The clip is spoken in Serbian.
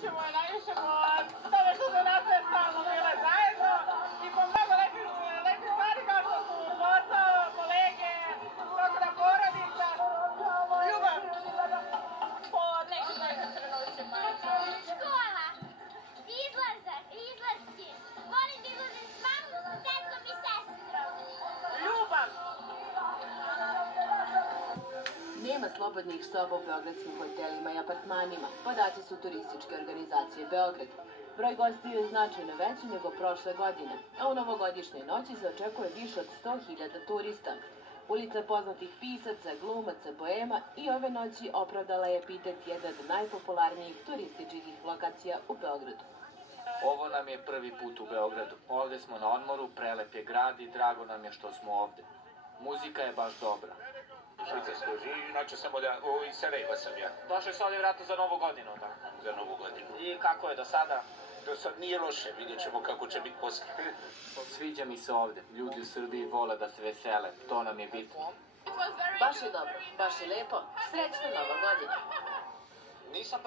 ćemo je najviše po tome što se nas sve stalno bile zajedno i po mnogo lepih stvari kao što su posao, kolege, tako da porodica, ljubav po nekim nekim trenucima. Škola, izlazi. Volim da izlazim s mamom, s tetom i sestrom. Ljubav! Nema slobodnih soba u beogradskim hotelima i apartmanima, podaci su turističke organizacije Beograd. Broj gostiju je značajno veći nego prošle godine, a u novogodišnjoj noći se očekuje više od 100.000 turista. Ulica poznatih pisaca, glumaca, boema i ove noći opravdala je epitet jedna od najpopularnijih turističkih lokacija u Beogradu. Ovo nam je prvi put u Beogradu. Ovde smo na odmoru, prelep je grad i drago nam je što smo ovde. Muzika je baš dobra. Švicarsko živi, inače sam iz Sarajeva sam ja. Došli su ovdje vjerojatno za Novu godinu, da? Za Novu godinu. I kako je do sada? Do sad nije loše, vidjet ćemo kako će biti poslije. Sviđa mi se ovde. Ljudi u Srbiji vole da se vesele. To nam je bitno. Baš je dobro, baš je lepo. Srećna Nova godina! Nisam